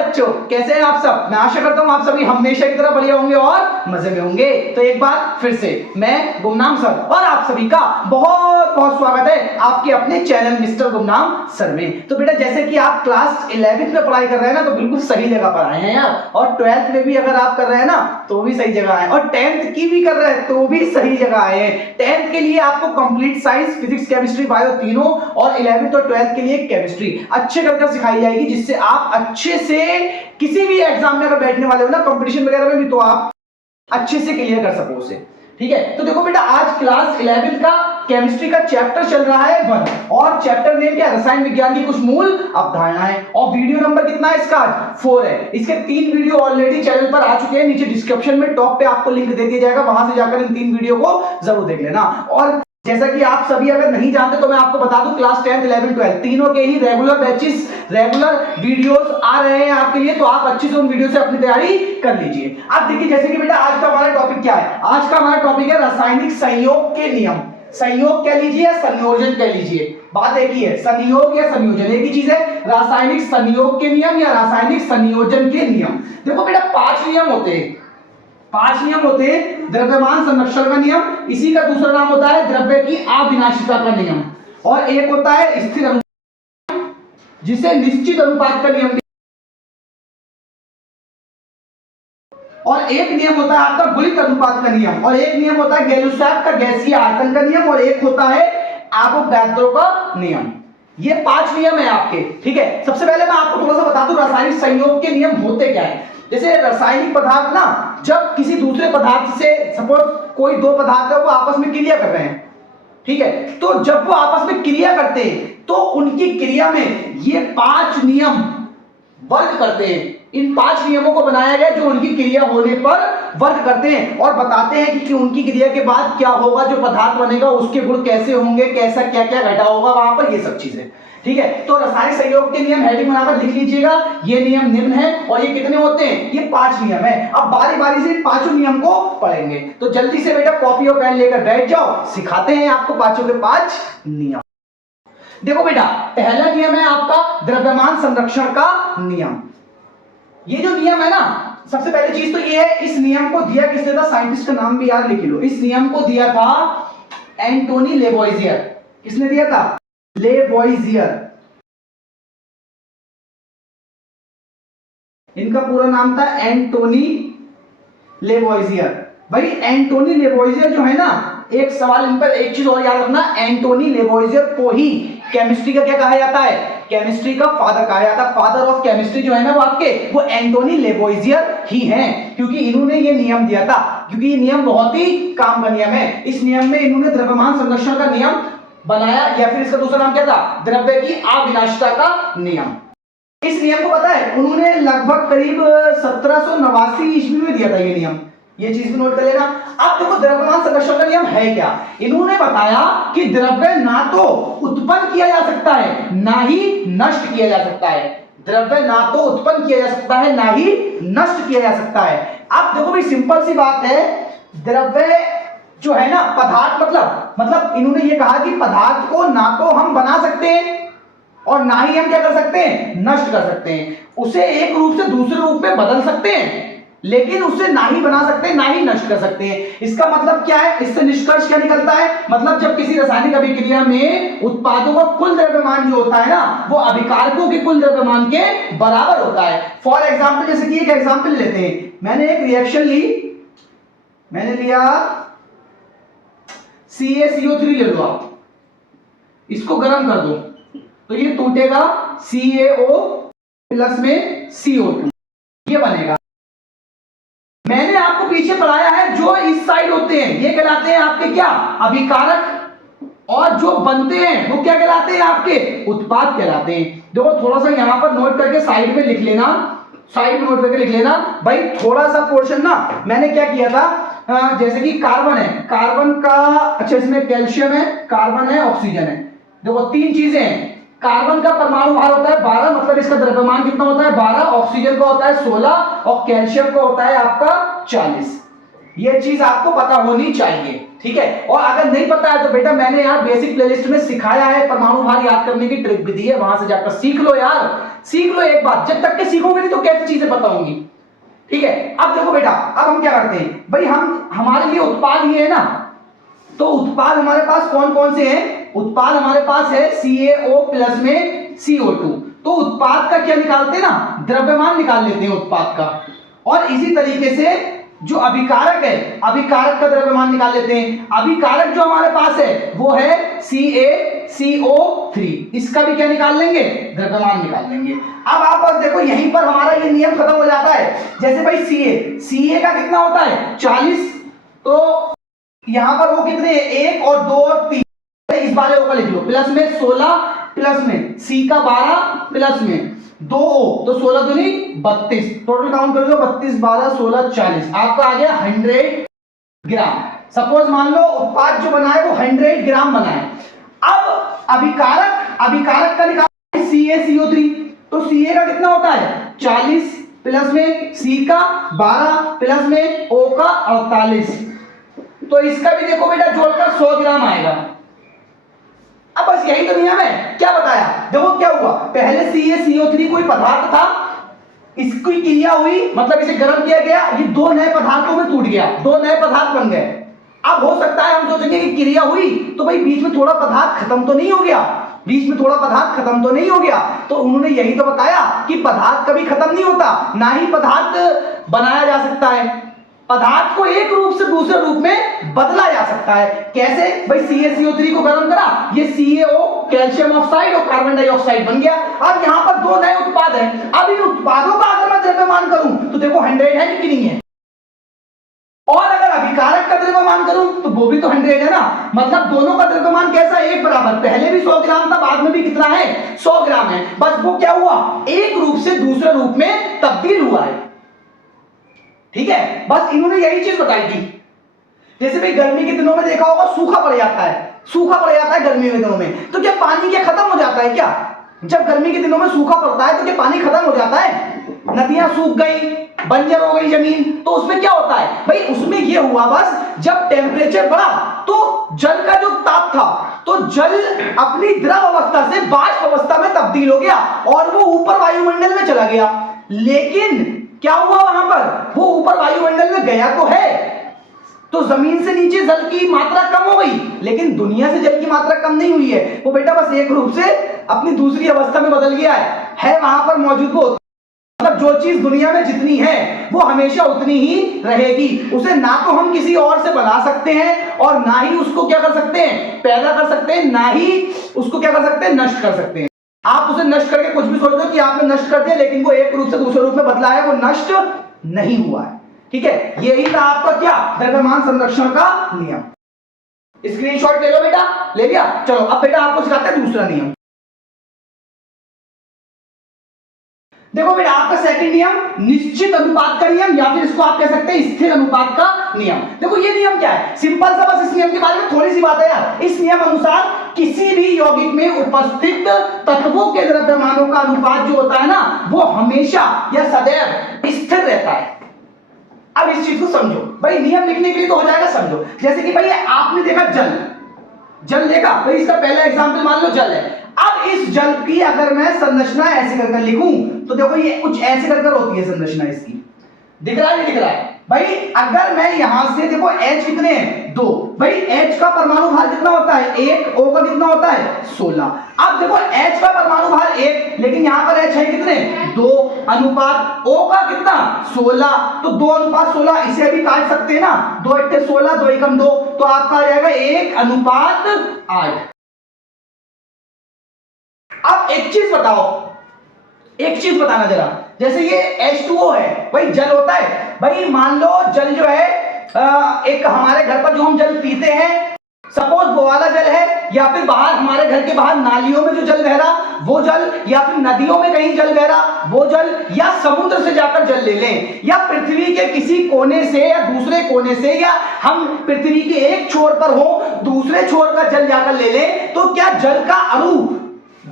बच्चों, कैसे हैं आप सब। मैं आशा करता हूं आप सभी हमेशा की तरह बढ़िया होंगे और मजे में होंगे। तो एक बार फिर से मैं गुमनाम सर और आप सभी का बहुत बहुत स्वागत है आपके अपने चैनल मिस्टर गुमनाम सर में। तो बेटा जैसे कि आप क्लास 11th में पढ़ाई कर रहे हैं ना, तो बिल्कुल सही जगह पर आए हैं यार। और 12th में भी अगर आप कर रहे हैं ना तो भी सही जगह आए, और 10th की भी कर रहे हैं तो भी सही जगह आए हैं। 10th के लिए आपको complete science, physics, chemistry, bio तीनों, और 11th और 12th के लिए केमिस्ट्री अच्छे कर सिखाई जाएगी, जिससे आप अच्छे से किसी भी एग्जाम में अगर बैठने वाले हो ना, कंपटीशन वगैरह में भी, तो आप अच्छे से क्लियर कर सको उसे। ठीक है, तो देखो बेटा आज क्लास 11th का केमिस्ट्री का चैप्टर चल रहा है 1, और चैप्टर नेम क्या है, रसायन विज्ञान की कुछ मूल अवधारणाएं। और वीडियो नंबर कितना है इसका, 4 है। इसके 3 वीडियो ऑलरेडी चैनल पर आ चुके हैं, नीचे डिस्क्रिप्शन में टॉप पे आपको लिंक दे दिया जाएगा, वहां से जाकर इन 3 वीडियो को जरूर देख लेना। और जैसा कि आप सभी अगर नहीं जानते तो मैं आपको बता दूं, क्लास 10th 11 12 तीनों के ही रेगुलर बैचेस, रेगुलर वीडियोस आ रहे हैं आपके लिए, तो आप अच्छे से उन वीडियो से अपनी तैयारी कर लीजिए। अब देखिए जैसे कि बेटा आज का हमारा टॉपिक क्या है, आज का हमारा टॉपिक है रासायनिक संयोग के नियम। संयोग कह लीजिए या संयोजन कह लीजिए, बात एक ही है, संयोग या संयोजन एक ही चीज है। रासायनिक संयोग के नियम या रासायनिक संयोजन के नियम। देखो बेटा 5 नियम होते हैं, 5 नियम होते हैं। द्रव्यमान संरक्षण का नियम, इसी का दूसरा नाम होता है द्रव्य की अविनाशिता का नियम, और एक होता है स्थिर अनुपात, जिसे निश्चित अनुपात का नियम, और एक नियम होता है आपका गुलित अनुपात का नियम, और एक नियम होता है गैलुसैफ का गैसीय आयतन का नियम, और एक होता है एवोगैड्रो का नियम। ये 5 नियम है आपके। ठीक है, सबसे पहले मैं आपको थोड़ा सा बता दूं रासायनिक संयोग के नियम होते क्या है। जैसे रासायनिक पदार्थ ना, जब किसी दूसरे पदार्थ से, सपोज कोई 2 पदार्थ है वो आपस में क्रिया कर रहे हैं, ठीक है, तो जब वो आपस में क्रिया करते हैं तो उनकी क्रिया में ये 5 नियम वर्क करते हैं। इन 5 नियमों को बनाया गया जो उनकी क्रिया होने पर वर्क करते हैं और बताते हैं कि उनकी क्रिया के बाद क्या होगा, जो पदार्थ बनेगा उसके गुण कैसे होंगे, कैसा क्या क्या घटा होगा वहां पर, ये सब चीजें। ठीक है, तो रासायनिक संयोग के नियम हेडिंग बनाकर लिख लीजिएगा। ये नियम निम्न है, और ये कितने होते हैं, ये 5 नियम है। अब बारी बारी से 5 नियम को पढ़ेंगे, तो जल्दी से बेटा कॉपी और पेन लेकर बैठ जाओ, सिखाते हैं आपको 5 के 5 नियम। देखो बेटा पहला नियम है आपका द्रव्यमान संरक्षण का नियम। ये जो नियम है ना, सबसे पहली चीज तो ये है, इस नियम को दिया किसने था, साइंटिस्ट का नाम भी याद लिख लो। इस नियम को दिया था एंटोनी लेवोइजियर। किसने दिया था, लेवोइजियर। इनका पूरा नाम था एंटोनी लेवोइजियर। भाई एंटोनी लेवोइजियर जो है ना, एक सवाल इन पर एक चीज और याद रखना, एंटोनी लेवोइजियर को ही केमिस्ट्री का क्या कहा जाता है, केमिस्ट्री का फादर कहा जाता है। फादर ऑफ केमिस्ट्री जो है ना वो आपके, वो एंटोनी लेवोइजियर ही हैं, क्योंकि इन्होंने ये नियम दिया था, क्योंकि ये नियम बहुत ही काम का नियम है। इस नियम में इन्होंने द्रव्यमान संरक्षण का नियम बनाया, या फिर इसका दूसरा नाम क्या था, द्रव्य की अविनाशिता का नियम। इस नियम को पता है उन्होंने लगभग करीब 1789 ईस्वी में दिया था ये नियम, ये चीज भी नोट कर लेना। अब देखो द्रव्यमान संरक्षण का नियम है क्या, इन्होंने बताया कि द्रव्य ना तो उत्पन्न किया जा सकता है ना ही नष्ट किया जा सकता है। द्रव्य ना तो उत्पन्न किया जा सकता है ना ही नष्ट किया जा सकता है। अब देखो भाई सिंपल सी बात है, द्रव्य जो है ना, पदार्थ मतलब इन्होंने ये कहा कि पदार्थ को ना तो हम बना सकते हैं और ना ही हम क्या कर सकते हैं, नष्ट कर सकते हैं। उसे एक रूप से दूसरे रूप में बदल सकते हैं, लेकिन उसे ना ही बना सकते ना ही नष्ट कर सकते हैं। इसका मतलब क्या है, इससे निष्कर्ष क्या निकलता है, मतलब जब किसी रासायनिक अभिक्रिया में उत्पादों का कुल द्रव्यमान जो होता है ना, वो अभिकारकों के कुल द्रव्यमान के बराबर होता है। फॉर एग्जाम्पल, जैसे कि एक एग्जाम्पल लेते हैं, मैंने एक रिएक्शन ली, मैंने लिया CaCO3 ले लो आप, इसको गर्म कर दो तो ये टूटेगा CaO प्लस में CO2, ये बनेगा। मैंने आपको पीछे पढ़ाया है जो इस साइड होते हैं ये कहलाते हैं आपके क्या, अभिकारक, और जो बनते हैं वो क्या कहलाते हैं, आपके उत्पाद कहलाते हैं। देखो थोड़ा सा यहां पर नोट करके साइड में लिख लेना, साइड में नोट करके लिख लेना भाई। थोड़ा सा पोर्शन ना मैंने क्या किया था, जैसे कि कार्बन है, कार्बन का, अच्छा इसमें कैल्शियम है, कार्बन है, ऑक्सीजन है। देखो 3 चीजें हैं, कार्बन का परमाणु भार होता है 12, मतलब इसका द्रव्यमान कितना होता है 12, ऑक्सीजन का होता है 16, और कैल्शियम का होता है आपका 40। ये चीज आपको पता होनी चाहिए, ठीक है। और अगर नहीं पता है तो बेटा मैंने यार बेसिक प्लेलिस्ट में सिखाया है, परमाणु भार याद करने की ट्रिक भी दी है, वहां से जाकर सीख लो यार, सीख लो एक बात, जब तक के सीखोगे नहीं तो कैसे चीजें पता होंगी। ठीक है, अब देखो बेटा, अब हम क्या करते हैं भाई, हम हमारे लिए उत्पाद ये है ना, तो उत्पाद हमारे पास कौन कौन से हैं? उत्पाद हमारे पास है CaO प्लस में CO2। तो उत्पाद का क्या निकालते हैं ना, द्रव्यमान निकाल लेते हैं उत्पाद का। और इसी तरीके से जो अभिकारक है, अभिकारक का द्रव्यमान निकाल लेते हैं। अभिकारक जो हमारे पास है वो है CaCO3, इसका भी क्या निकाल लेंगे? द्रव्यमान निकाल लेंगे। अब आप बस देखो, यहीं पर हमारा ये नियम खत्म हो जाता है। जैसे भाई Ca का कितना होता है? 40, तो यहां पर वो कितने हैं? 1 और 2 और 3, इस वाले को लिख लो, प्लस में 16 प्लस में C का 12 प्लस में 2O, तो 16 दूनी 32, टोटल काउंट कर लो, 32 12 16 40, आपका आ गया 100 ग्राम। सपोज मान लो उत्पाद जो बना है वो 100 ग्राम बना है। अब अभिकारक का निकाल CaCO3, तो Ca का कितना होता है? 40 प्लस में C का 12 प्लस में O का 48, तो इसका भी देखो बेटा जोड़कर 100 ग्राम आएगा। अब बस यही तो नियम है। क्या बताया? देखो क्या हुआ, पहले CaCO3 कोई पदार्थ था, इसकी क्रिया हुई, मतलब इसे गर्म किया गया, ये 2 नए पदार्थों में टूट गया, 2 नए पदार्थ बन गए। अब हो सकता है हम सोचेंगे कि क्रिया हुई तो भाई बीच में थोड़ा पदार्थ खत्म तो नहीं हो गया, बीच में थोड़ा पदार्थ खत्म तो नहीं हो गया। तो उन्होंने यही तो बताया कि पदार्थ कभी खत्म नहीं होता, ना ही पदार्थ बनाया जा सकता है। पदार्थ को एक रूप से दूसरे रूप में बदला जा सकता है। कैसे? भाई CaCO3 को गर्म करा, ये CaO कैल्शियम ऑक्साइड और कार्बन डाइऑक्साइड बन गया। अब यहाँ पर 2 नए उत्पाद हैं। अब इन उत्पादों का अगर मैं द्रव्यमान करूं तो देखो 100 है कि नहीं है, और अगर अभिकारक का द्रव्यमान करूं तो वो भी तो 100 है ना। मतलब दोनों का द्रव्यमान कैसा? एक बराबर। पहले भी 100 ग्राम था, बाद में भी कितना है? 100 ग्राम है। बस वो क्या हुआ, एक रूप से दूसरे रूप में तब्दील हुआ है। ठीक है, बस इन्होंने यही चीज बताई थी। जैसे भाई गर्मी के दिनों में देखा होगा सूखा पड़ जाता है, सूखा पड़ जाता है गर्मी के दिनों में, तो क्या पानी क्या खत्म हो जाता है क्या? जब गर्मी के दिनों में सूखा पड़ता है तो क्या पानी खत्म हो जाता है? नदियां सूख गई, बंजर हो गई जमीन, तो उसमें क्या होता है भाई? उसमें ये हुआ बस, जब टेम्परेचर बढ़ा तो जल का जो ताप था, तो जल अपनी द्रव अवस्था से वाष्प अवस्था में तब्दील हो गया और वो ऊपर वायुमंडल में चला गया। लेकिन क्या हुआ वहां पर? वो ऊपर वायुमंडल में गया तो है, तो जमीन से नीचे जल की मात्रा कम हो गई, लेकिन दुनिया से जल की मात्रा कम नहीं हुई है। वो बेटा बस एक रूप से अपनी दूसरी अवस्था में बदल गया है वहां पर मौजूद। वो मतलब जो चीज दुनिया में जितनी है वो हमेशा उतनी ही रहेगी, उसे ना तो हम किसी और से बना सकते हैं और ना ही उसको क्या कर सकते हैं? पैदा कर सकते हैं, ना ही उसको क्या कर सकते हैं? नष्ट कर सकते हैं। आप उसे नष्ट करके कुछ भी सोच दो कि आपने नष्ट कर दिया, लेकिन वो एक रूप से दूसरे रूप में बदला है, वो नष्ट नहीं हुआ है। ठीक है, यही था आपका क्या? द्रव्यमान संरक्षण का नियम। स्क्रीनशॉट ले लो बेटा, ले लिया? चलो अब बेटा आपको सिखाते हैं दूसरा नियम। देखो बेटा आपका सेकंड नियम निश्चित अनुपात का नियम, या फिर इसको आप कह सकते हैं स्थिर अनुपात का नियम। देखो ये नियम क्या है? सिंपल सा, बस इस नियम के बारे में थोड़ी सी बात है यार। इस नियम अनुसार किसी भी यौगिक में उपस्थित तत्वों के द्रव्यमानों का अनुपात जो होता है ना, वो हमेशा या सदैव स्थिर रहता है। अब इस चीज को समझो भाई, नियम लिखने के लिए तो हो जाएगा, समझो। जैसे कि भाई आपने देखा जल देखा, भाई इसका पहला एग्जांपल मान लो जल है। अब इस जल की अगर मैं संरचना ऐसे करके लिखूं तो देखो ये कुछ ऐसे करके होती है संरचना इसकी। दिख रहा है नहीं दिख रहा है भाई? अगर मैं यहां से देखो H कितने हैं? 2। भाई H का परमाणु भार कितना होता है? 1। O का कितना होता है? 16। अब देखो H का परमाणु भार 1, लेकिन यहां पर H है कितने? 2 अनुपात O का कितना? 16। तो 2 अनुपात 16, इसे भी काट सकते हैं ना, 2 × 16, 2 × 2, तो आपका आ जाएगा 1 अनुपात 8। अब एक चीज बताओ, एक चीज बताना जरा, जैसे ये H2O है, भाई जल होता है। भाई मान लो जल जो है एक हमारे घर पर जो हम जल पीते हैं, सपोज वो वाला जल है, या फिर बाहर हमारे घर के बाहर नालियों में जो जल बह रहा वो जल, या फिर नदियों में कहीं जल बह रहा वो जल, या समुद्र से जाकर जल ले लें, या पृथ्वी के किसी कोने से या दूसरे कोने से, या हम पृथ्वी के एक छोर पर हो दूसरे छोर का जल जाकर ले लें, तो क्या जल का अणु,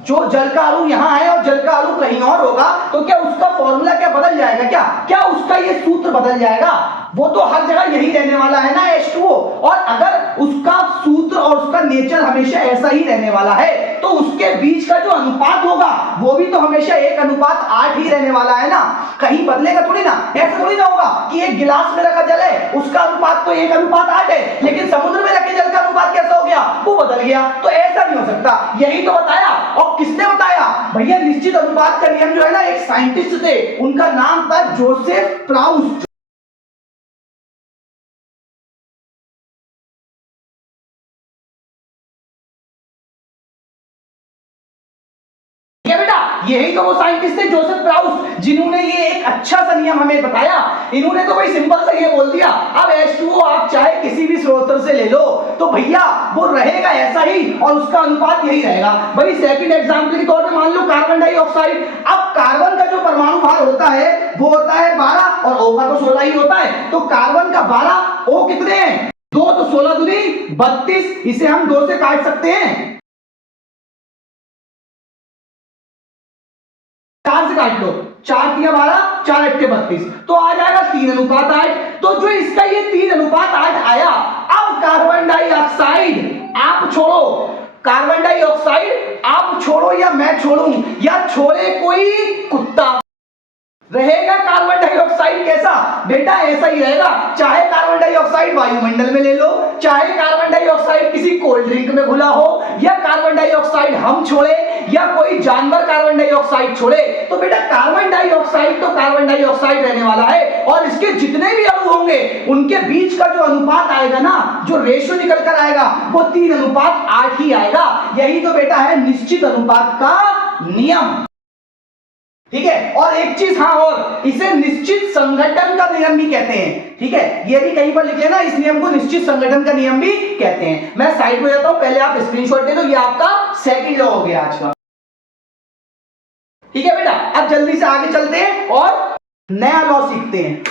जो जल का अणु यहां है और जल का अणु कहीं और होगा, तो क्या उसका फॉर्मूला क्या बदल जाएगा क्या? क्या उसका ये सूत्र बदल जाएगा? वो तो हर जगह यही रहने वाला है ना H2O। और अगर उसका सूत्र और उसका नेचर हमेशा ऐसा ही रहने वाला है तो उसके बीच का जो अनुपात होगा वो भी तो हमेशा 1:8 ही रहने वाला है ना, कहीं बदलेगा थोड़ी ना। ऐसा थोड़ी ना होगा कि एक गिलास में रखा जल है उसका अनुपात तो 1:8 है, लेकिन समुद्र में रखे जल का अनुपात कैसा हो गया? वो बदल गया। तो ऐसा नहीं हो सकता। यही तो बताया। और किसने बताया? भैया निश्चित अनुपात का नियम जो है ना, एक साइंटिस्ट थे, उनका नाम था जोसेफ प्राउस्ट। बेटा यही तो वो साइंटिस्ट थे जोसेफ प्राउस्ट, जिन्होंने ये एक अच्छा सा नियम हमें बताया। इन्होंने तो भाई सिंपल सा ये बोल दिया, अब H2O आप चाहे किसी भी स्रोत से ले लो तो भैया वो रहेगा ऐसा ही और उसका अनुपात यही रहेगा। भाई सेकंड एग्जांपल के तौर पे मान लो कार्बन डाइऑक्साइड। अब कार्बन का जो परमाणु भार होता है वो होता है 12 और O का तो 16 ही होता है। तो कार्बन का 12, O कितने हैं? 2, तो 16 दूनी 32। इसे हम 2 से काट सकते हैं, 4 से काट लो, 4 तिया 12, 4 अट्ठे 32, तो आ जाएगा 3:8। तो जो इसका ये 3:8 आया, अब कार्बन डाइऑक्साइड आप छोड़ो, कार्बन डाइऑक्साइड आप छोड़ो या मैं छोड़ूं या छोड़े कोई कुत्ता, रहेगा कार्बन डाइऑक्साइड कैसा? बेटा ऐसा ही रहेगा। चाहे कार्बन डाइऑक्साइड वायुमंडल में ले लो, चाहे कार्बन डाइऑक्साइड किसी कोल्ड ड्रिंक में घुला हो, या कार्बन डाइऑक्साइड हम छोड़े या कोई जानवर कार्बन डाइऑक्साइड छोड़े, तो बेटा कार्बन डाइऑक्साइड तो कार्बन डाइऑक्साइड रहने वाला है। और इसके जितने भी अणु होंगे उनके बीच का जो अनुपात आएगा ना, जो रेशियो निकल कर आएगा, वो 3:8 ही आएगा। यही तो बेटा है निश्चित अनुपात का नियम। ठीक है। और एक चीज हाँ, और इसे निश्चित संगठन का नियम भी कहते हैं। ठीक है, ये भी कहीं पर लिख लेना, इस नियम को निश्चित संगठन का नियम भी कहते हैं। मैं साइड में जाता हूं, पहले आप स्क्रीनशॉट ले लो। ये आपका सेकंड लॉ हो गया आज का। ठीक है बेटा, अब जल्दी से आगे चलते हैं और नया लॉ सीखते हैं।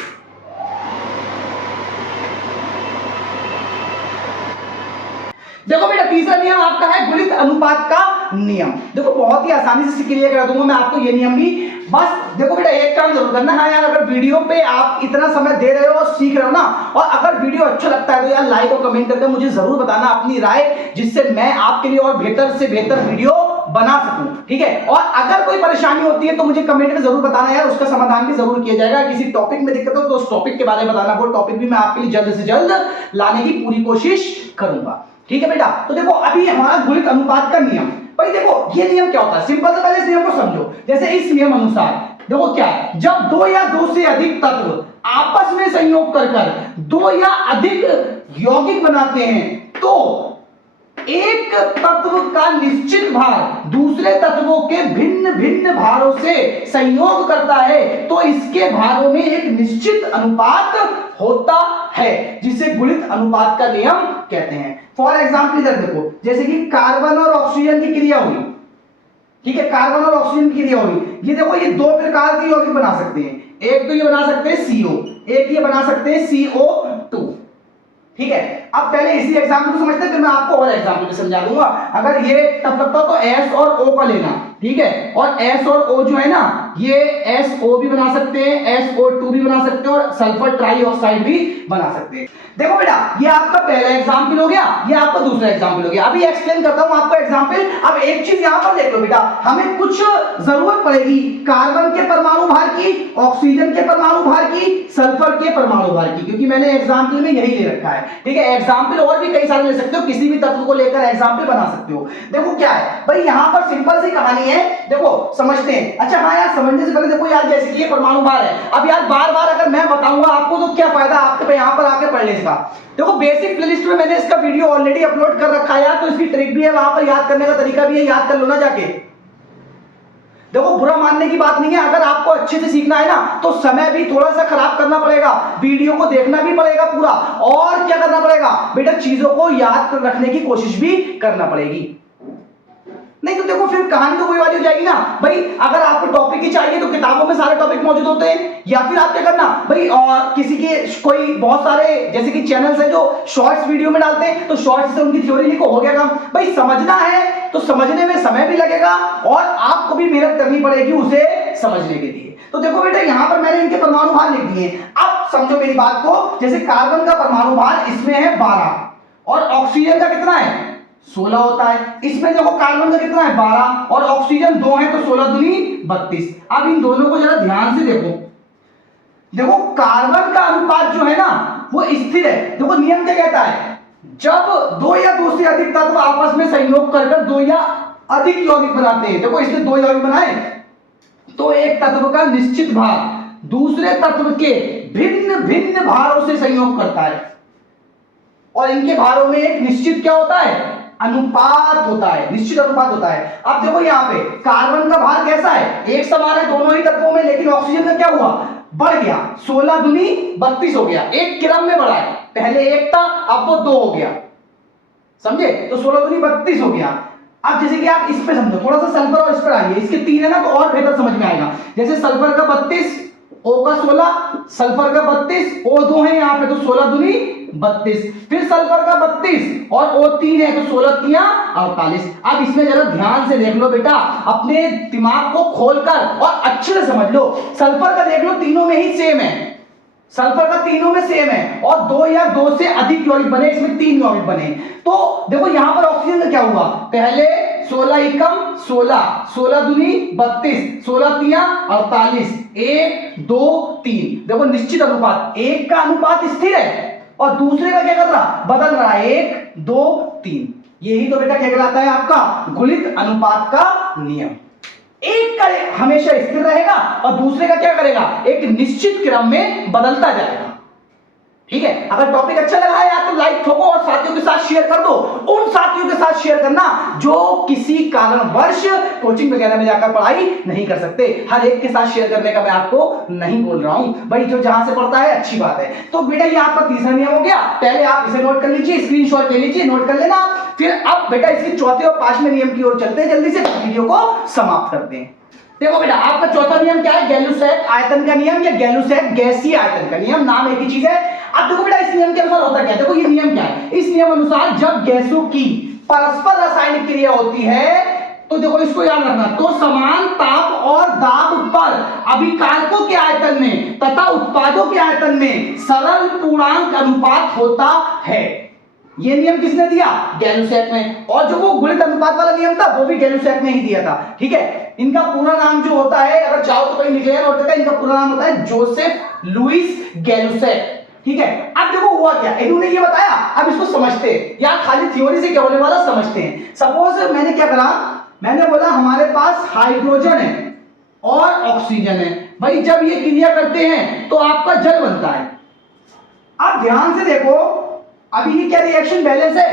देखो बेटा तीसरा नियम आपका है गुलित अनुपात का नियम। देखो बहुत ही आसानी से क्लियर करा दूंगा मैं आपको ये नियम भी। बस देखो बेटा एक काम जरूर करना, हाँ यार अगर वीडियो पे आप इतना समय दे रहे हो और सीख रहे हो ना, और अगर वीडियो अच्छा लगता है तो यार लाइक और कमेंट करके मुझे जरूर बताना अपनी राय, जिससे मैं आपके लिए और बेहतर से बेहतर वीडियो बना सकूं। ठीक है, और अगर कोई परेशानी होती है तो मुझे कमेंट में जरूर बताना यार, उसका समाधान भी जरूर किया जाएगा। किसी टॉपिक में दिक्कत हो तो उस टॉपिक के बारे में बताना, वो टॉपिक भी मैं आपके लिए जल्द से जल्द लाने की पूरी कोशिश करूंगा। ठीक है बेटा, तो देखो अभी हमारा गुलित अनुपात का नियम। भाई देखो ये नियम क्या होता है, सिंपल से पहले इस नियम को समझो। जैसे इस नियम अनुसार देखो क्या है, जब 2 या 2 से अधिक तत्व आपस में संयोग कर 2 या अधिक यौगिक बनाते हैं तो एक तत्व का निश्चित भार दूसरे तत्वों के भिन्न भिन्न भारों से संयोग करता है तो इसके भारों में एक निश्चित अनुपात होता है, जिसे गुलित अनुपात का नियम कहते हैं। फॉर एग्जाम्पल इधर देखो, जैसे कि कार्बन और ऑक्सीजन की क्रिया हुई। ठीक है, कार्बन और ऑक्सीजन की क्रिया हुई। ये देखो ये 2 प्रकार के यौगिक बना सकते हैं। एक तो ये बना सकते हैं CO, एक ये बना सकते हैं CO2। ठीक है, अब पहले इसी एग्जाम्पल को समझते हैं, फिर मैं आपको और एग्जाम्पल में समझा दूंगा। अगर ये टफ लगता हो तो S और O का लेना। ठीक है, और S और O जो है ना, ये SO भी बना सकते हैं, SO2 भी बना सकते हैं और सल्फर ट्राइऑक्साइड भी बना सकते हैं। देखो बेटा ये आपका पहला एग्जाम्पल हो गया, ये आपका दूसरा एग्जाम्पल हो गया। अभी एक्सप्लेन करता हूं आपको एग्जाम्पल। अब एक चीज यहां पर देख लो बेटा, हमें कुछ जरूरत पड़ेगी कार्बन के परमाणु भार की, ऑक्सीजन के परमाणु भार की, सल्फर के परमाणु भार की, क्योंकि मैंने एग्जाम्पल में यही ले रखा है। ठीक है, एग्जाम्पल और भी कई सारे ले सकते हो, किसी भी तत्व को लेकर एग्जाम्पल बना सकते हो। देखो क्या है भाई, यहां पर सिंपल सी कहानी है, देखो समझते हैं। अच्छा हाँ यार, समझने से पहले देखो यार, जैसे कि ये परमाणु भार है, अब यार बार बार अगर मैं बताऊंगा आपको तो क्या फायदा आपके यहां पर आके पढ़ने का। देखो बेसिक प्लेलिस्ट में मैंने इसका वीडियो ऑलरेडी अपलोड कर रखा है यार, तो इसकी ट्रिक भी है, वहां पर याद करने का तरीका भी है, याद कर लो ना जाके। देखो बुरा मानने की बात नहीं है, अगर आपको अच्छे से सीखना है ना तो समय भी थोड़ा सा खराब करना पड़ेगा, वीडियो को देखना भी पड़ेगा पूरा, और क्या करना पड़ेगा बेटा, चीजों को याद रखने की कोशिश भी करना पड़ेगी। नहीं तो देखो फिर कहानी तो कोई वाली हो जाएगी ना भाई। अगर आपको टॉपिक ही चाहिए तो किताबों में सारे टॉपिक मौजूद होते हैं, या फिर आप क्या करना भाई, और किसी के कोई बहुत सारे जैसे कि चैनल्स है जो शॉर्ट्स वीडियो में डालते हैं, तो शॉर्ट्स से उनकी थ्योरी लिखो, हो गया काम। भाई समझना है तो समझने में समय भी लगेगा और आपको भी मेहनत करनी पड़ेगी उसे समझने के लिए। तो तो देखो बेटा यहाँ पर मैंने इनके परमाणु भार लिख दिए। अब समझो मेरी बात को, जैसे कार्बन का परमाणु भार इसमें है 12 और ऑक्सीजन का कितना है 16 होता है। इसमें देखो कार्बन का कितना है 12 और ऑक्सीजन 2 है, तो 16 दूनी 32। अब इन दोनों को जरा ध्यान से देखो, देखो कार्बन का अनुपात जो है ना वो स्थिर है। देखो नियम क्या कहता है, जब दो या दो से अधिक तत्व आपस में संयोग कर दो या अधिक यौगिक बनाते हैं, देखो इसने 2 यौगिक बनाए तो एक तत्व का निश्चित भार दूसरे तत्व के भिन्न भिन्न भारों से संयोग करता है और इनके भारों में एक निश्चित क्या होता है अनुपात होता है, निश्चित अनुपात होता है। अब देखो यहाँ पे कार्बन का भार कैसा है, एक समान है दोनों ही तत्वों में, लेकिन ऑक्सीजन का क्या हुआ बढ़ गया, 16 दूनी 32 हो गया, एक क्रम में बढ़ा है, पहले 1 था अब वो 2 हो गया, समझे, तो 16 दूनी 32 हो गया। अब जैसे कि आप इस पे समझो, थोड़ा सा सल्फर और इस पर आइए, इसके 3 है ना तो और बेहतर समझ में आएगा। जैसे सल्फर का 32, O का 16, सल्फर का 32, O 2 है यहाँ पे तो 16 दूनी 32, फिर सल्फर का 32 और O 3 है तो 16 तिया 48। अब इसमें जरा ध्यान से देख लो बेटा, अपने दिमाग को खोलकर और अच्छे से समझ लो। सल्फर का देख लो तीनों में ही सेम है, सल्फर का तीनों में सेम है और 2 या 2 से अधिक यौगिक बने, इसमें 3 यौगिक बने। तो देखो यहां पर ऑक्सीजन का क्या हुआ, पहले 16 एकम 16, 16 दूनी 32, 16 तिया 48, 1 2 3। देखो निश्चित अनुपात, एक का अनुपात स्थिर है और दूसरे का क्या कर रहा बदल रहा है, 1 2 3। यही तो बेटा क्या कहलाता है आपका गुणित अनुपात का नियम। एक का हमेशा स्थिर रहेगा और दूसरे का क्या करेगा एक निश्चित क्रम में बदलता जाएगा। ठीक है, अगर टॉपिक अच्छा लगा है यार तो लाइक ठोको और साथियों के साथ शेयर कर दो। उन साथियों के साथ शेयर करना जो किसी कारणवश कोचिंग वगैरह में जाकर पढ़ाई नहीं कर सकते। हर एक के साथ शेयर करने का मैं आपको नहीं बोल रहा हूं भाई, जो जहां से पढ़ता है अच्छी बात है। तो बेटा ये आपका तीसरा नियम हो गया, पहले आप इसे नोट कर लीजिए, स्क्रीनशॉट ले लीजिए, नोट कर लेना। फिर अब बेटा इसके चौथे और पांचवें नियम की ओर चलते हैं, जल्दी से वीडियो को समाप्त करते हैं। देखो बेटा आपका चौथा नियम क्या है, गैलुसैक आयतन का नियम या गैलुसैक गैसीय आयतन का नियम, नाम एक ही चीज है। अब देखो बेटा इस नियम के अनुसार होता क्या है, देखो ये नियम क्या है, इस नियम अनुसार जब गैसों की परस्पर रासायनिक क्रिया होती है तो देखो इसको याद रखना, तो समान ताप और दाब पर अभिकारकों के आयतन में तथा उत्पादों के आयतन में सरल पूर्णांक अनुपात होता है। ये नियम किसने दिया, गैलुसैक ने, और जो वो गुणित अनुपात वाला नियम था वो भी गैलुसैक ने ही दिया था। ठीक है, इनका पूरा नाम जो होता है, अगर चाहो तो कहीं लिख लेना, और इनका पूरा नाम होता है जोसेफ लुइस गैलुसैक। ठीक है, अब देखो हुआ क्या, इन्होंने ये बताया, अब इसको समझते हैं यार, खाली थ्योरी से क्या होने वाला समझते हैं। सपोज मैंने क्या करा, मैंने बोला हमारे पास हाइड्रोजन है और ऑक्सीजन है, भाई जब ये क्रिया करते हैं तो आपका जल बनता है। अब ध्यान से देखो, अभी ये क्या रिएक्शन बैलेंस है,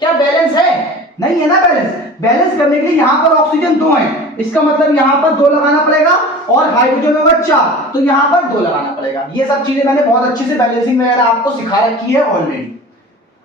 क्या बैलेंस है, नहीं है ना बैलेंस। बैलेंस करने के लिए यहां पर ऑक्सीजन 2 है, इसका मतलब यहां पर 2 लगाना पड़ेगा, और हाइड्रोजन होगा 4 तो यहां पर 2 लगाना पड़ेगा। ये सब चीजें मैंने बहुत अच्छे से बैलेंसिंग वगैरह आपको सिखा रखी है ऑलरेडी।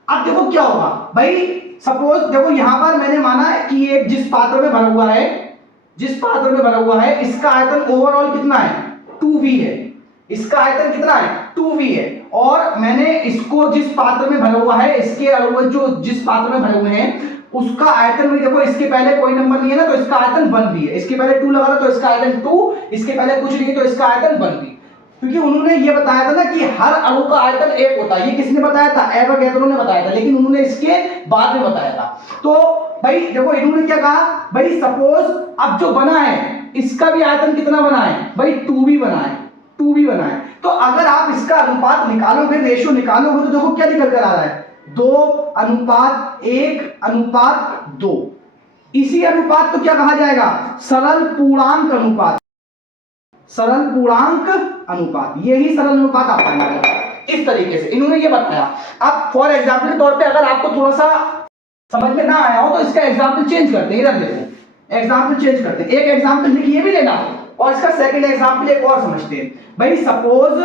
अब देखो क्या होगा भाई, सपोज देखो यहां पर मैंने माना है कि एक जिस पात्र में भरा हुआ है, जिस पात्र में भरा हुआ है इसका आयतन ओवरऑल कितना है 2V है, इसका आयतन कितना है 2V है, और मैंने इसको जिस पात्र में भरा हुआ है इसके अलावा जो जिस पात्र में भरे हुए हैं उसका आयतन भी देखो, इसके पहले कोई नंबर नहीं है ना तो इसका आयतन 1V है, इसके पहले 2 लगा था तो इसका आयतन 2, इसके पहले कुछ नहीं तो इसका आयतन 1V। क्योंकि उन्होंने ये बताया था ना कि हर अणु का आयतन 1 होता है, ये किसने बताया था, एवोगैड्रो ने बताया था, लेकिन उन्होंने इसके बाद में बताया था। तो भाई देखो इन्होंने क्या कहा, भाई सपोज अब जो बना है इसका भी आयतन कितना बना है भाई 2V बना है, 2V बना है। तो अगर आप इसका अनुपात निकालोगे, रेशियो निकालोगे, तो देखो क्या निकल कर आ रहा है 2:1:2। इसी अनुपात को क्या कहा जाएगा, सरल पूर्णांक अनुपात, सरल पूर्णांक अनुपात, यही सरल अनुपात आता है। इस तरीके से इन्होंने ये बताया। अब फॉर एग्जाम्पल के तौर पे अगर आपको थोड़ा सा समझ में ना आया हो तो इसका एग्जाम्पल चेंज करते हैं, इधर देखो एग्जाम्पल चेंज करते हैं, एक एग्जाम्पल लिख ये भी लेना और इसका सेकंड एग्जाम्पल एक और समझते हैं। भाई सपोज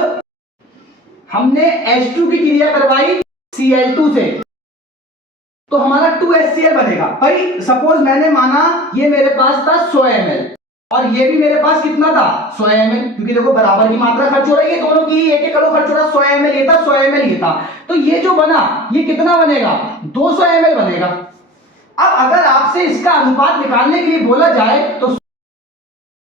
हमने H2 की क्रिया करवाई Cl2 से तो हमारा 2HCl बनेगा। भाई सपोज मैंने माना ये मेरे पास था 100 ml और ये भी मेरे पास कितना था 100 ml, क्योंकि देखो बराबर की मात्रा खर्च हो रही है, दोनों की एक एक किलो खर्च हो रहा, 100 ml ये था 100 ml ये था, तो ये जो बना ये कितना बनेगा 200 ml बनेगा। अब अगर आपसे इसका अनुपात निकालने के लिए बोला जाए तो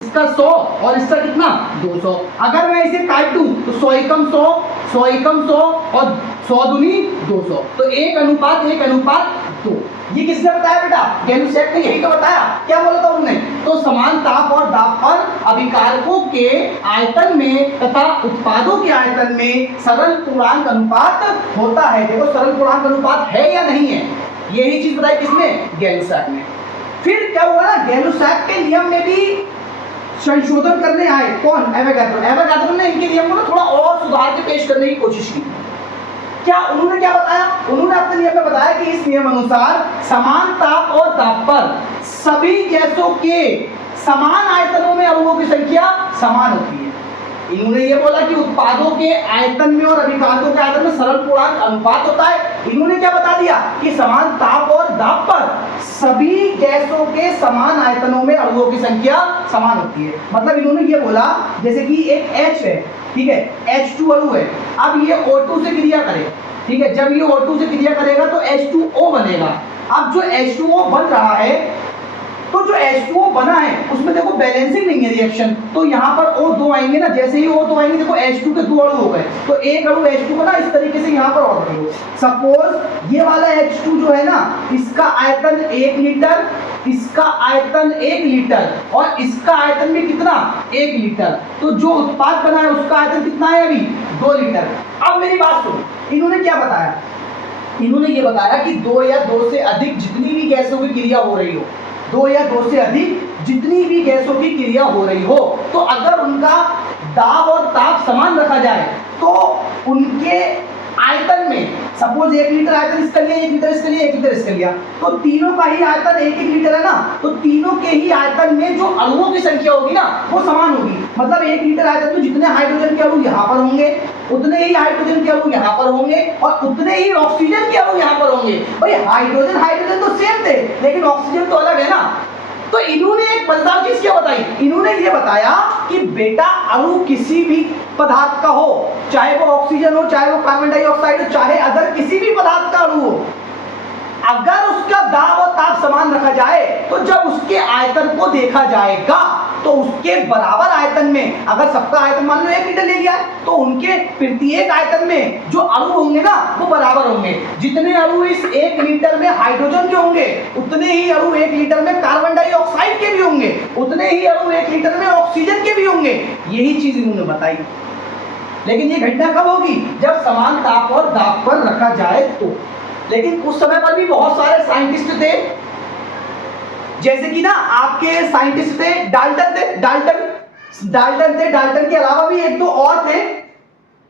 इसका 100 और इसका कितना 200। अगर मैं इसे काट दूं तो 100 एकम 100, 100 एकम 100 और 100 दूनी 200, तो 1:1:2। ये किसने बताया बेटा? गैलुसैक ने यही तो बताया। क्या बोला था उन्होंने? तो समान ताप और दाब पर अभिकारकों के आयतन में तथा उत्पादों के आयतन में सरल पूर्णांक अनुपात होता है। देखो सरल पूर्णांक अनुपात है या नहीं है, यही चीज बताई किसने? गैलुसैक ने। फिर क्या हुआ ना, गैलुसैक के नियम में भी संशोधन करने आए। कौन? एवोगैड्रो। एवोगैड्रो ने इनके नियम को ना थोड़ा और सुधार के पेश करने की कोशिश की। क्या उन्होंने क्या बताया? उन्होंने अपने नियम में बताया कि इस नियम अनुसार समान ताप और दाब पर सभी गैसों के समान आयतनों में अणुओं की संख्या समान होती है। इन्होंने ये बोला कि उत्पादों के आयतन में और अभिकारकों के आयतन में सरल पूर्णांक अनुपात होता है। इन्होंने क्या बता दिया कि समान ताप और दाब पर सभी गैसों के समान आयतनों में अणुओं की संख्या समान होती है। मतलब इन्होंने ये बोला, जैसे कि एक H है, ठीक है, H2 अणु है, अब ये O2 से क्रिया करे, ठीक है, जब ये O2 से क्रिया करेगा तो H2O बनेगा। अब जो H2O बन रहा है, तो जो H2O बना है उसमें देखो बैलेंसिंग नहीं है रिएक्शन, तो यहाँ पर O2 आएंगे ना, जैसे ही O2 आएंगे देखो H2 के 2 अणु हो गए, तो एक अणु H2 बना, इस तरीके से यहाँ पर और करो। सपोज ये वाला H2 जो है ना, इसका आयतन 1 लीटर, इसका आयतन 1 लीटर और इसका आयतन भी कितना? 1 लीटर। तो जो उत्पाद बना है उसका आयतन कितना है अभी? 2 लीटर। अब मेरी बात सुनो, इन्होंने क्या बताया? इन्होंने ये बताया कि 2 या 2 से अधिक जितनी भी गैसों की क्रिया हो रही हो, 2 या 2 से अधिक जितनी भी गैसों की क्रिया हो रही हो, तो अगर उनका दाब और ताप समान रखा जाए तो उनके आयतन में, सपोज 1 लीटर आयतन इसका लिया, 1 लीटर इसका लिया, 1 लीटर इसका लिया, तो तीनों का ही आयतन 1-1 लीटर है ना, तो तीनों के ही आयतन में जो अणुओं की संख्या होगी ना वो समान होगी। मतलब 1 लीटर आयतन में जितने हाइड्रोजन के अणु यहाँ पर होंगे उतने ही हाइड्रोजन के अणु यहाँ पर होंगे और उतने ही ऑक्सीजन के अणु यहाँ पर होंगे। भाई हाइड्रोजन तो सेम थे लेकिन ऑक्सीजन तो अलग है ना। तो इन्होंने एक मजेदार चीज क्या बताई? इन्होंने ये बताया कि बेटा अणु किसी भी पदार्थ का हो, चाहे वो ऑक्सीजन हो, चाहे वो कार्बन डाइऑक्साइड हो, चाहे अदर किसी भी पदार्थ का अणु हो, अगर उसका दाब और ताप समान रखा जाए तो जब उसके आयतन को देखा जाएगा तो उसके बराबर आयतन में, अगर सबका आयतन मान लो 1 लीटर ले लिया है तो उनके प्रत्येक आयतन में जो अणु होंगे ना वो बराबर होंगे। जितने अणु इस 1 लीटर में हाइड्रोजन के होंगे उतने ही अणु 1 लीटर में कार्बन डाइऑक्साइड के भी होंगे, उतने ही अणु 1 लीटर में ऑक्सीजन के भी होंगे। यही चीज इन्होंने बताई। लेकिन ये घटना कब होगी? जब समान ताप और दाब पर रखा जाए तो। लेकिन उस समय पर भी बहुत सारे साइंटिस्ट थे, जैसे कि ना आपके साइंटिस्ट थे डाल्टन के अलावा भी 1-2 और थे।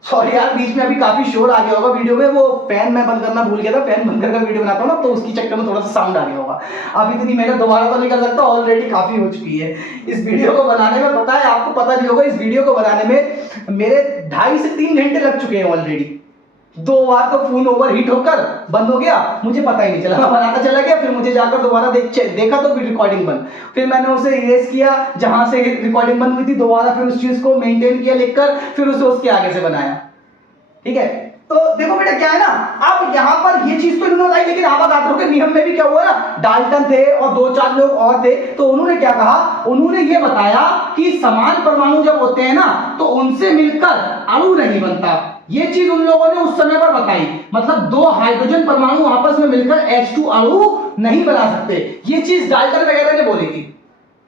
सॉरी यार, बीच में अभी काफी शोर आ गया होगा वीडियो में, वो फैन मैं बंद करना भूल गया था, फैन बंद करके वीडियो बनाता हूँ ना तो उसकी चक्कर में थोड़ा सा साउंड आ गया होगा। अब इतनी मेहनत दोबारा तो नहीं कर सकता, ऑलरेडी काफी हो चुकी है। इस वीडियो को बनाने में पता है, आपको पता नहीं होगा, इस वीडियो को बनाने में मेरे 2.5 से 3 घंटे लग चुके हैं ऑलरेडी। 2 बार तो फोन ओवर हीट होकर बंद हो गया, मुझे पता ही नहीं चला, मैं बनाता चला गया, फिर मुझे जाकर दोबारा देखा तो रिकॉर्डिंग बंद, फिर मैंने उसे इरेज किया जहां से रिकॉर्डिंग बंद हुई थी, दोबारा फिर उस चीज को मेंटेन किया लिखकर, फिर उसे उसके आगे से बनाया। ठीक है, तो देखो बेटा क्या है ना, अब यहाँ पर ये चीज तो इन्होंने बताई, लेकिन आवागाद्रो के नियम में भी क्या हुआ ना, डाल्टन थे और 2-4 लोग और थे, तो उन्होंने क्या कहा? उन्होंने ये बताया कि समान परमाणु जब होते हैं ना तो उनसे मिलकर अणु नहीं बनता। ये चीज उन लोगों ने उस समय पर बताई, मतलब 2 हाइड्रोजन परमाणु आपस में मिलकर H2 अणु नहीं बना सकते। ये चीज डाल्टन वगैरह ने बोली थी।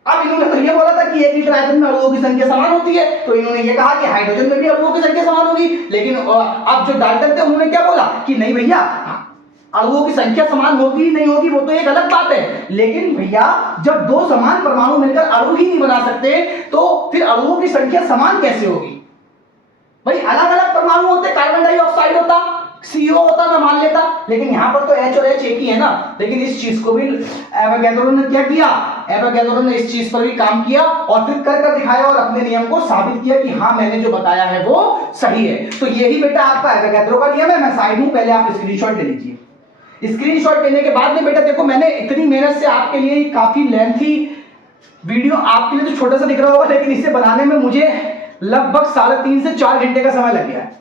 अब इन्होंने तो ये बोला था कि 1 लीटर आयतन में अणुओं की संख्या समान होती है, तो इन्होंने ये कहा कि हाइड्रोजन में भी अणुओं की संख्या समान होगी। लेकिन अब जो डाल्टन थे उन्होंने क्या बोला कि नहीं भैया, अणुओं की संख्या समान होगी नहीं होगी वो तो एक अलग बात है, लेकिन भैया जब 2 समान परमाणु मिलकर अणु ही नहीं बना सकते तो फिर अणुओं की संख्या समान कैसे होगी? भाई अलग अलग परमाणु होते, कार्बन डाइऑक्साइड होता, CO होता, मैं मान लेता, लेकिन यहाँ पर तो H और H एक ही है ना। लेकिन इस चीज को भी एवोगैड्रो ने क्या किया? एवोगैड्रो ने इस चीज पर भी काम किया और फिर कर दिखाया और अपने नियम को साबित किया कि हाँ मैंने जो बताया है वो सही है। तो यही बेटा आपका एवोगैड्रो का नियम है। मैं साइड हूं, पहले आप स्क्रीनशॉट ले लीजिए। स्क्रीनशॉट लेने के बाद में बेटा देखो, मैंने इतनी मेहनत से आपके लिए काफी लेंथी वीडियो, आपके लिए तो छोटा सा दिख रहा होगा लेकिन इसे बनाने में मुझे लगभग 3.5 से 4 घंटे का समय लग गया है।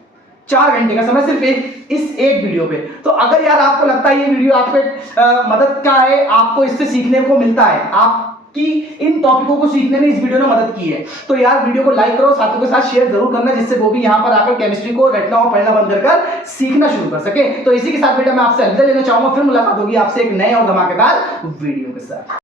4 घंटे का समय सिर्फ इस एक वीडियो पे। तो अगर यार आपको लगता है ये वीडियो आपके मदद का है, आपको इससे सीखने को मिलता है, आप कि इन टॉपिकों को सीखने में इस वीडियो ने मदद की है। तो यार वीडियो को लाइक करो, साथियों के साथ शेयर जरूर करना, जिससे वो भी यहाँ पर आकर केमिस्ट्री को रटना और पढ़ना बंद कर सीखना शुरू कर सके। तो इसी के साथ बेटा मैं आपसे अलविदा लेना चाहूंगा, फिर मुलाकात होगी आपसे एक नए और धमाकेदार वीडियो के साथ।